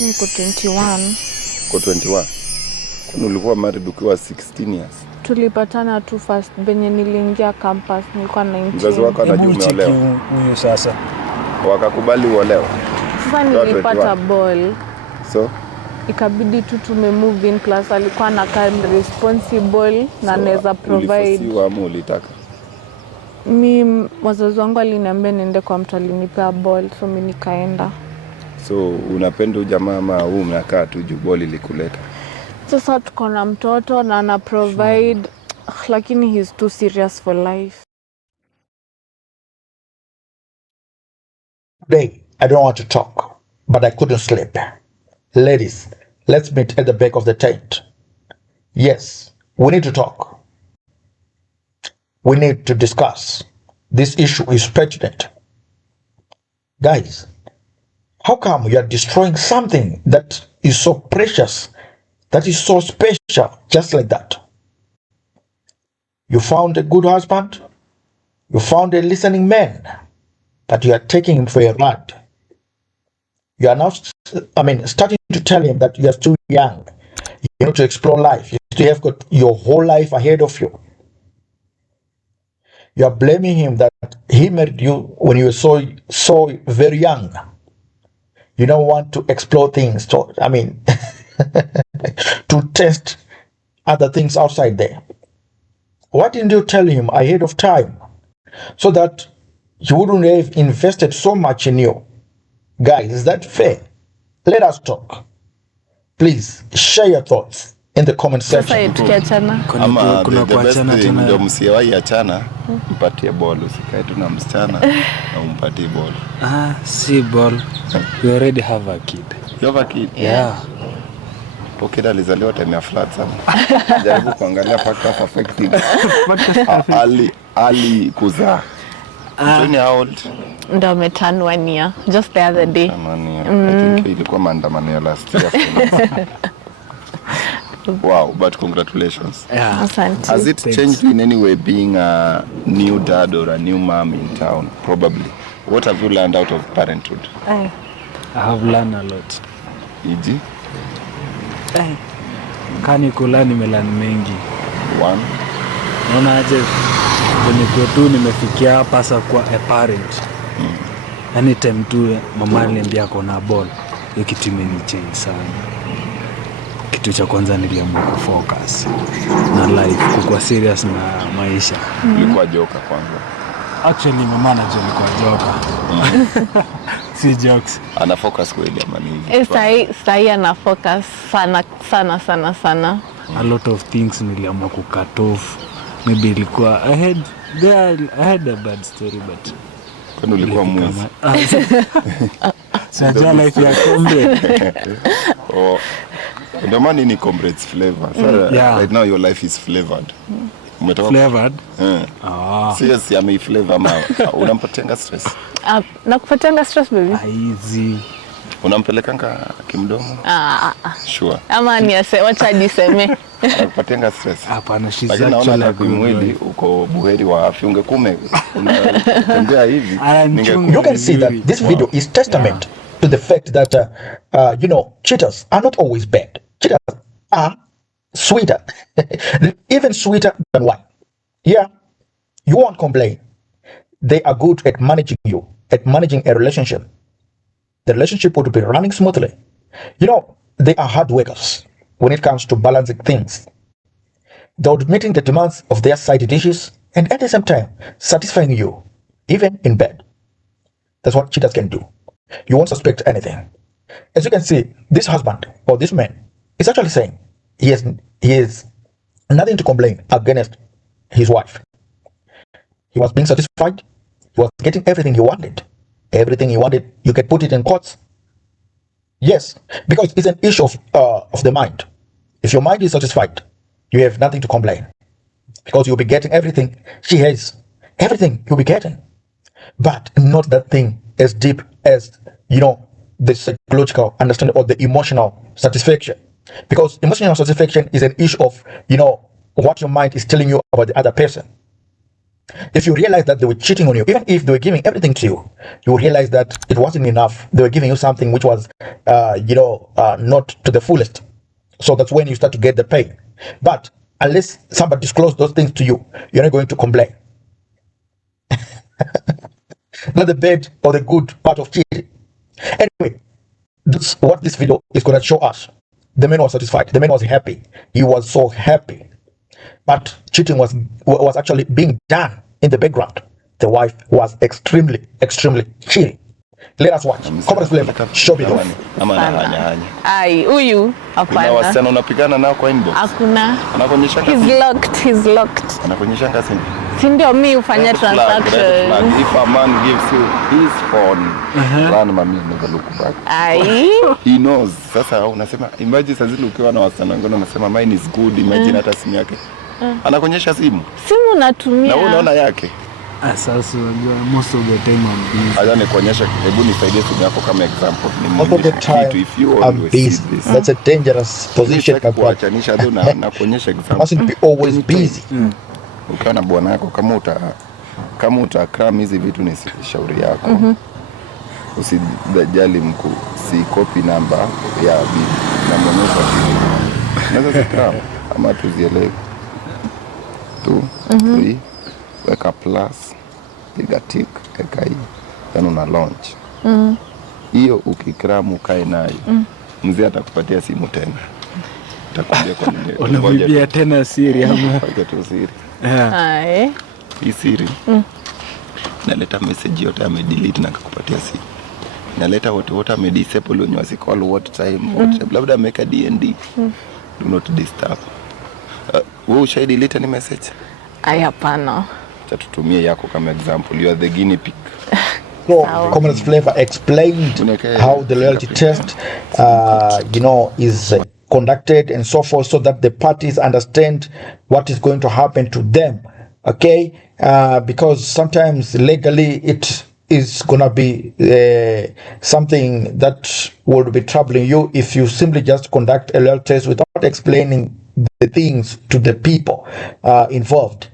Niko 21. Uko 21? Kwani ulikuwa married ukiwa 16 years? Tulipatana tu first benye niliingia campus nilikuwa 19. Mzazi wako anajua umeolewa? Huyo sasa. Wakakubali uolewe? Sasa nilipata ball. So? Ikabidi tu tumemove in plus alikuwa anakaa responsible na anaweza provide. Ulifosiwa ama ulitaka? Wazazi wangu aliniambia niende kwa mtu alinipea ball, so mimi nikaenda. So unapenda jamaa ama wewe unakaa tu juu ball ilikuleta? Sasa tuko na mtoto na ana provide, lakini he's too serious for life. Today, I don't want to talk, but I couldn't sleep. Ladies, let's meet at the back of the tent. Yes, we need to talk. We need to discuss. This issue is pertinent. Guys, how come you are destroying something that is so precious, that is so special, just like that? You found a good husband, you found a listening man, but you are taking him for a ride. You are now, starting to tell him that you are too young. You need to explore life. You still have got your whole life ahead of you. You are blaming him that he married you when you were so very young. You don't want to explore things, to test other things outside there. Why didn't you tell him ahead of time so that he wouldn't have invested so much in you? Guys, is that fair? Let us talk. Please share your thoughts in the comment section. Ama the best thing ndio msiwahi achana, mpatie ball, usikae tu na msichana na umpatie ball. Si ball. You already have a kid. You have a kid? Yeah. Okay, alizaliwa time ya flat sana. Jaribu kuangalia factor perfecting. Ali kuzaa. How old? Ndo ameturn 1 year just the other day. I think ilikuwa maandamano ya last year. Wow, but congratulations. Yeah. Asante. Has it changed in any way being a new dad or a new mom in town? Probably. What have you learned out of parenthood? I have learned a lot. E.g.? Kani kula nimelan mengi. One? Naona aje kwenye kwetu nimefikia hapa sasa kwa a parent. Anytime tu mama aliniambia kona ball, hiyo kitu imenichange sana. Kitu cha kwanza niliamua kufocus na life, kuwa serious na maisha. Ulikuwa joka kwanza? Actually mama anajua nilikuwa joka. Si jokes. Ana focus kweli ama ni hivi? Sai ana focus sana. A lot of things niliamua kucut off. Maybe ilikuwa I had a bad story but kwani ulikuwa mwizi? Sajua life ya comrade. Ndio maana ni comrades flavor. So right now your life is flavored. Umetoka flavored? Seriously, ame flavor ama unampatenga stress? Nakupatanga stress baby? Easy. Unampelekanga kimdomo? Sure. Ama ni wacha jiseme. Nakupatenga stress? Hapana, she's actually naona kimwili uko buheri wa afya. Ungekume unatembea hivi. You can see that this video is testament to the fact that cheaters are not always bad. Cheaters are sweeter, even sweeter than wine. Yeah, you won't complain. They are good at managing you, at managing a relationship. The relationship would be running smoothly. They are hard workers when it comes to balancing things. They would meeting the demands of their side dishes and at the same time satisfying you, even in bed. That's what cheaters can do. You won't suspect anything. As you can see, this husband or this man is actually saying he has nothing to complain against his wife. He was being satisfied. He was getting everything he wanted. Everything he wanted, you can put it in quotes. Yes, because it's an issue of the mind. If your mind is satisfied, you have nothing to complain. Because you'll be getting everything she has. Everything you'll be getting. But not that thing as deep as, the psychological understanding or the emotional satisfaction. Because emotional satisfaction is an issue of, what your mind is telling you about the other person. If you realize that they were cheating on you, even if they were giving everything to you, you realize that it wasn't enough. They were giving you something which was, not to the fullest. So that's when you start to get the pain. But unless somebody discloses those things to you, you're not going to complain. Not the bad or the good part of cheating. Anyway, that's what this video is going to show us. The man was satisfied. The man was happy. He was so happy. But cheating was actually being done in the background. The wife was extremely chill. Let us watch. Show me the ama hanya. Ai, huyu hapana. Kuna wasichana unapigana nao kwa inbox? Hakuna. Anakuonyesha He's locked. Anakuonyesha kasi. Si ndio mimi ufanya transaction. If a man gives you his phone, run mami never look back. Ai. He knows. Sasa unasema imagine sasa zile ukiwa na wasichana wengine unasema mine is good, imagine hata simu yake. Anakuonyesha simu natumia. Na wewe unaona yake. Sasa most of the time I'm busy. Acha nikuonyesha, hebu nisaidie simu yako kama example. Most of the time I'm busy. That's a dangerous position. Kuachanisha ndio na kuonyesha example. Mustn't be always busy. Ukiwa na bwana yako kama utakram hizi vitu ni shauri yako. Usijali mkuu, si copy number ya bibi na muonyesha bibi. Naweza sikram ama tuzielewe. 2 3 weka plus, piga tick, weka hii, then una launch. Hiyo ukikram ukae nayo, mzee atakupatia simu tena. Utakuja kwa nini? Unamwibia tena siri ama? Kwa tu siri. Hai. Hii siri. Naleta message yote amedelete na kukupatia simu. Naleta wote amedisable when you call what time, labda ameka DND. Do not disturb. Wewe ushadelete ni message? Ai, hapana. Tutumie yako kama example. You are the guinea pig. So, Comrades Flavor explained how the loyalty test, is conducted and so forth, so that the parties understand what is going to happen to them. Okay, because sometimes legally it is gonna be something that would be troubling you if you simply just conduct a loyalty test without explaining the things to the people involved.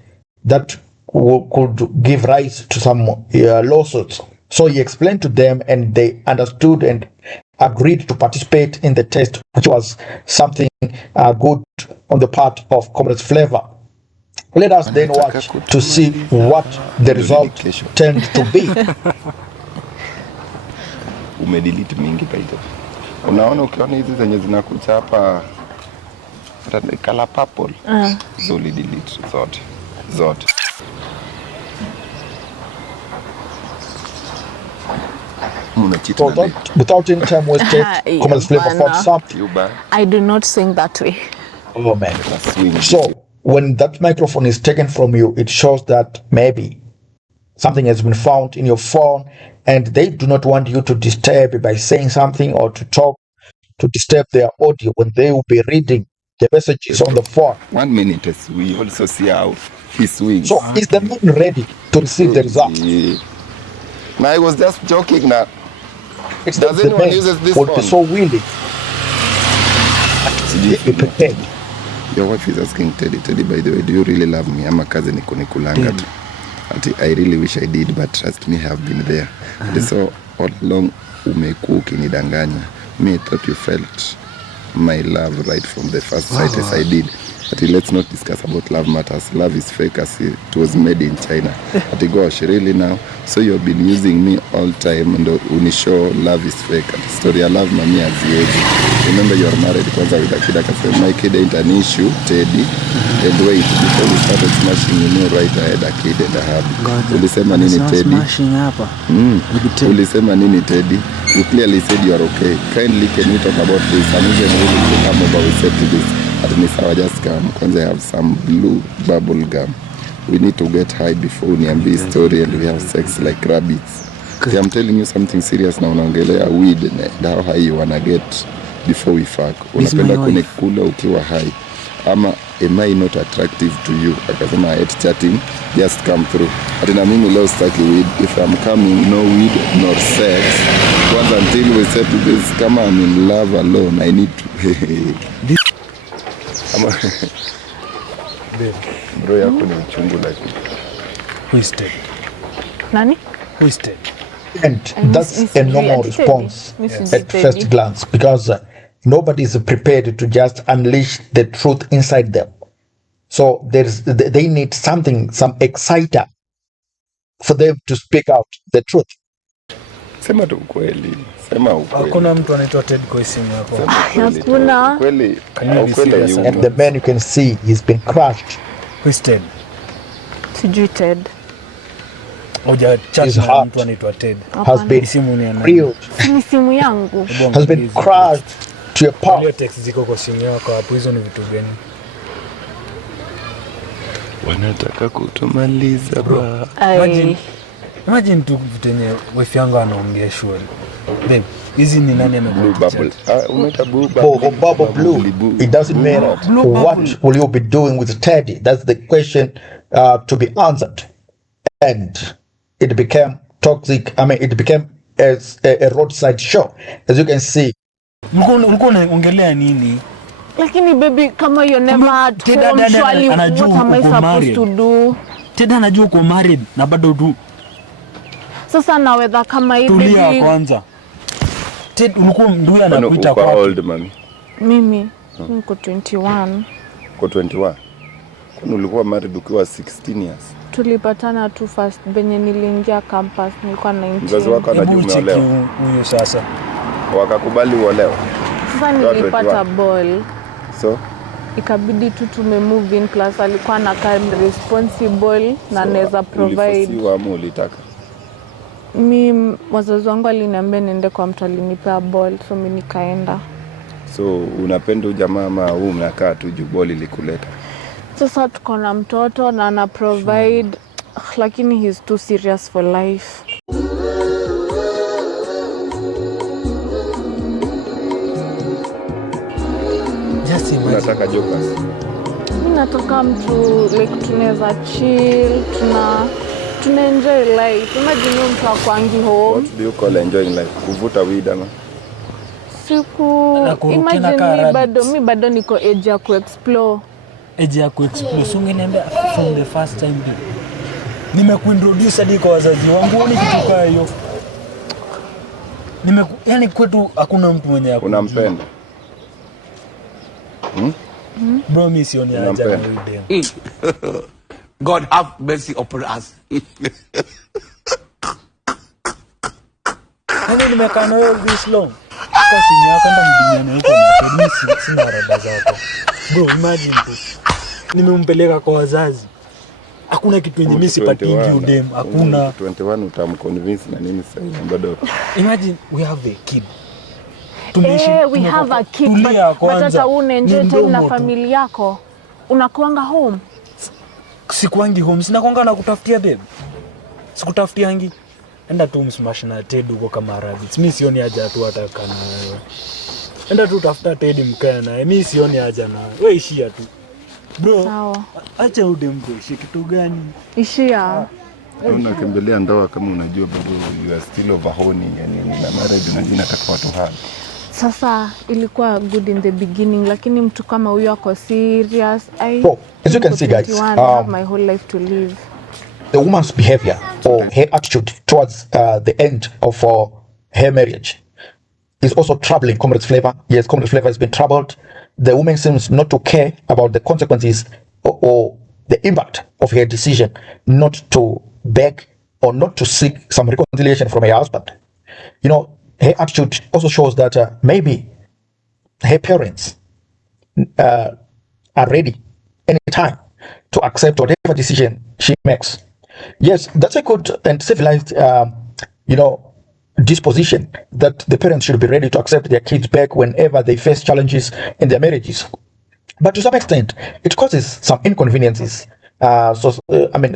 That could give rise to some lawsuits. So he explained to them and they understood and agreed to participate in the test, which was something good on the part of Comrades Flavor. Let us then watch to see what the result turned to be. Umedelete mingi paito. Unaona ukiona hizi zenye zinakucha hapa color purple. So delete zote. So without any time wasted, Comrades Flavor found something. I do not swing that way. Oh man. So when that microphone is taken from you, it shows that maybe something has been found in your phone and they do not want you to disturb by saying something or to talk, to disturb their audio when they will be reading the messages on the phone. 1 minute, as we also see how he swings. So is the man ready to receive the result? Yeah. Now I was just joking now. It's does the man uses this would phone? Be so willing. Be prepared. Your wife is asking Teddy, by the way, do you really love me? I'm a cousin Kulanga. I really wish I did, but trust me, I have been there. So all along, umekuwa ukinidanganya. Me, I thought you felt my love right from the first sight as I did. But let's not discuss about love matters. Love is fake as it was made in China. But gosh, really now? So you've been using me all time and unishow love is fake. At story I love mami aziezi. Remember you're married kwanza with a kid. I my kid ain't an issue, Teddy. And wait, before we started smashing, you know right, I had a kid and a hubby. Ulisema nini Teddy? Smashing hapa. Ulisema nini Teddy? You clearly said you are okay. Kindly can we talk about this? I'm even willing to come over, we said to this. At Misawa just come. Kwanza I have some blue bubble gum. We need to get high before uniambi story and we have sex like rabbits. Okay, I'm telling you something serious now. Unaongelea weed and how high you wanna get before we fuck. Unapenda kunikula ukiwa high. Ama am I not attractive to you? Akasema I hate chatting, just come through. Atina mimi leo staki weed. If I'm coming, no weed, nor sex. Kwanza until we settle this, kama I'm in love alone, I need to... Bro yako ni mchungu lakini. Who is Ted? Nani? Who is Ted? And that's a normal response at first glance, because nobody is prepared to just unleash the truth inside them. So they need something, some exciter for them to speak out the truth. Sema tu ukweli. Sema ukweli. Hakuna mtu anaitwa Ted kwa simu yako. Hakuna. Ukweli. And the man you can see, he's been crushed. Who is Ted? Sijui Ted. His heart has been reeled, ni simu yangu. has been crushed to a point. Hiyo text ziko kwa simu yako hapo, hizo ni vitu gani? Wanataka kutumaliza bro. Imagine tu vitenye wife yangu anaongea shule. Babe, hizi ni nani bubble? Unaita bubble blue. It doesn't matter. What will you be doing with Teddy? That's the question to be answered. And it became toxic. I mean, it became as a roadside show, as you can see. Ulikuwa unaongelea nini? Lakini baby, kama you never had home, surely what am I supposed to do? Teda anajua uko married na bado tu. Sasa naweza kama hii baby. Tulia kwanza. Ted ulikuwa ndio anakuita kwa old man. Mimi niko 21. Kwa 21. Kwani ulikuwa married ukiwa 16 years? Tulipatana tu first benye niliingia campus nilikuwa 19. Mzazi wako anajua umeolewa. Huyo sasa. Wakakubali uolewa. Sasa nilipata ball. So ikabidi tu tumemove in, plus alikuwa na responsible na anaweza provide. Si wa mulitaka. Mimi wazazi wangu aliniambia niende kwa mtu alinipea ball, so mimi nikaenda. So unapenda jamaa ama wewe mnakaa tu juu ball ilikuleta? Sasa tuko na mtoto na ana provide, lakini he's too serious for life. Unataka jokers? Mimi nataka mtu like tunaweza chill, tuna enjoy life. Imagine mtu akwangi home. What do you call enjoying life? Kuvuta weed ama? Imagine mi bado niko age ya ku-explore. Age ya ku-explore. So ngeniambia from the first time nimekuintroduce hadi kwa wazazi wangu, ni kitu kama hiyo. Yani kwetu hakuna mtu mwenye yako. Unampenda? Bro, mimi sioni haja na wewe. God have mercy upon us. Hani nimekaa na wewe this long. Kasi ni akanda mduniani huko na mimi sina rada zako. Bro, imagine tu. Nimempeleka kwa wazazi. Hakuna kitu yenye mimi sipatiki udem, hakuna. 21 utamconvince na nini sasa bado. Imagine we have a kid. We have a kid, but hata unaenjoy time na familia yako. Unakuanga home. Sikuangi home, sina kuanga na kutafutia babe. Sikutafutiangi. Enda tu msmash na Ted huko kama rabbits. Mimi sioni haja tu ataka na wewe. Enda tu tafuta Ted mkae naye. Mimi sioni haja na wewe, ishia tu. Bro, sawa. Acha udem tu, ishi kitu gani? Ishia. Unakimbilia ndoa kama unajua bado you are still over HORNY, yani na marriage unajua nataka watu hapa. Sasa ilikuwa good in the beginning, lakini mtu kama huyo ako serious. So, as you can see guys, I have my whole life to live. The woman's behavior or her attitude towards the end of her marriage is also troubling Comrade's Flavor. Yes, Comrade's Flavor has been troubled. The woman seems not to care about the consequences or the impact of her decision not to beg or not to seek some reconciliation from her husband. You know, her attitude also shows that maybe her parents are ready anytime to accept whatever decision she makes. Yes, that's a good and civilized, disposition that the parents should be ready to accept their kids back whenever they face challenges in their marriages. But to some extent, it causes some inconveniences.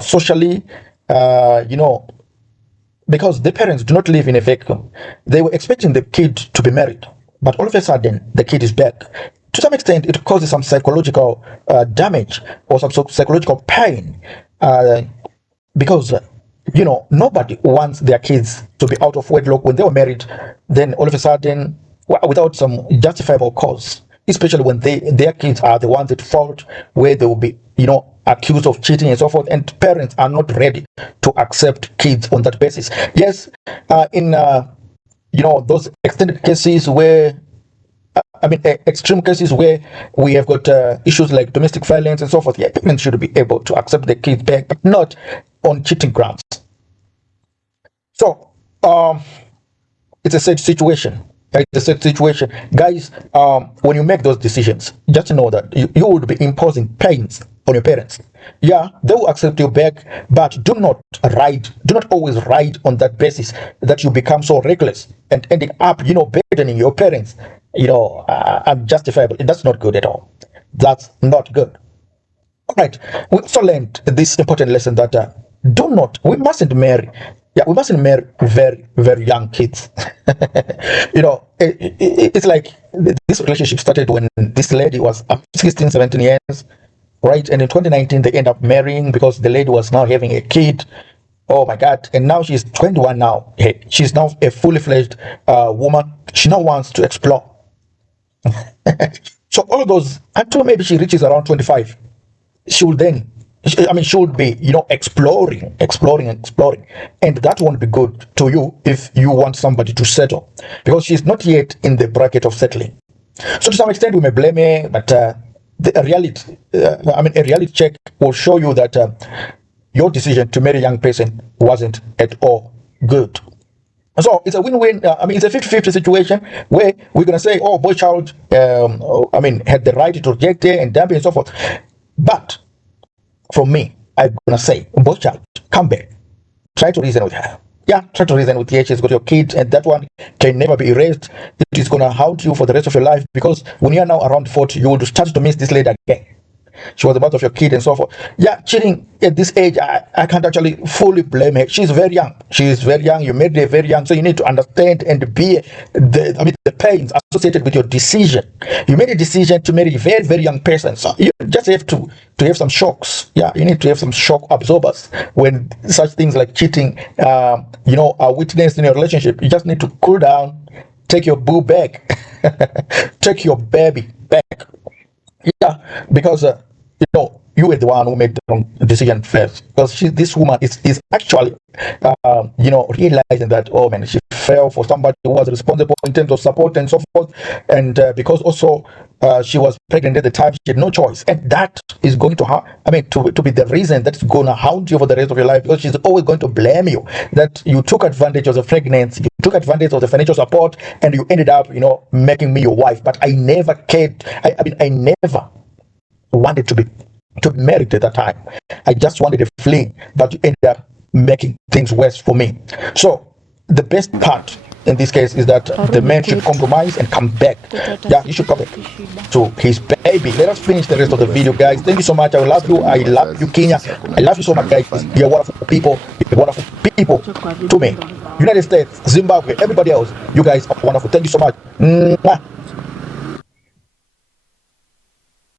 Socially, because the parents do not live in a vacuum. They were expecting the kid to be married, but all of a sudden, the kid is back. To some extent, it causes some psychological damage or some psychological pain because, nobody wants their kids to be out of wedlock when they were married. Then all of a sudden, without some justifiable cause, especially when their kids are the ones at fault, where they will be accused of cheating and so forth, and parents are not ready to accept kids on that basis. Yes, in those extended cases where extreme cases where we have got issues like domestic violence and so forth, yeah, parents should be able to accept the kids back, but not on cheating grounds. So, it's a sad situation. It's a sad situation. Guys, when you make those decisions, just know that you would be imposing pains on your parents. Yeah, they will accept you back, but do not always ride on that basis that you become so reckless and ending up, burdening your parents, unjustifiable. That's not good at all. That's not good. All right, we also learned this important lesson that we mustn't marry. Yeah, we mustn't marry very, very young kids. It's like this relationship started when this lady was 16, 17 years, right? And in 2019, they end up marrying because the lady was now having a kid. Oh my God. And now she's 21 now. Hey, she's now a fully fledged woman. She now wants to explore. So all of those, until maybe she reaches around 25, she will be, exploring. And that won't be good to you if you want somebody to settle, because she's not yet in the bracket of settling. So to some extent, we may blame her, but a reality check will show you that your decision to marry a young person wasn't at all good. So it's a win-win. It's a 50-50 situation where we're going to say, oh, Boychild, had the right to reject her and dump her and so forth. But from me, I'm going to say, Boychild, come back. Try to reason with her. Yeah, try to reason with her. She's got your kids, and that one can never be erased. It is going to haunt you for the rest of your life, because when you are now around 40, you will start to miss this lady again. She was the mother of your kid and so forth. Yeah, cheating at this age, I can't actually fully blame her. She's very young. She's very young. You married her very young, so you need to understand and be the pains associated with your decision. You made a decision to marry a very, very young person, so you just have to have some shocks. Yeah, you need to have some shock absorbers when such things like cheating, are witnessed in your relationship. You just need to cool down, take your boo back, take your baby back. Yeah, because you were the one who made the wrong decision first. Because this woman is actually, realizing that, oh man, she fell for somebody who was responsible in terms of support and so forth. And because also she was pregnant at the time, she had no choice. And that is going to be the reason that's going to haunt you for the rest of your life, because she's always going to blame you that you took advantage of the pregnancy, you took advantage of the financial support, and you ended up, making me your wife. But I never cared. I never wanted to be married at that time. I just wanted a fling, but you ended up making things worse for me. So the best part in this case is that the man should compromise and come back. Yeah, he should come back to his baby. Let us finish the rest of the video, guys. Thank you so much. I love you. I love you, Kenya. I love you so much, guys. You're wonderful people. You're wonderful people to me. United States, Zimbabwe, everybody else. You guys are wonderful. Thank you so much. Mwah.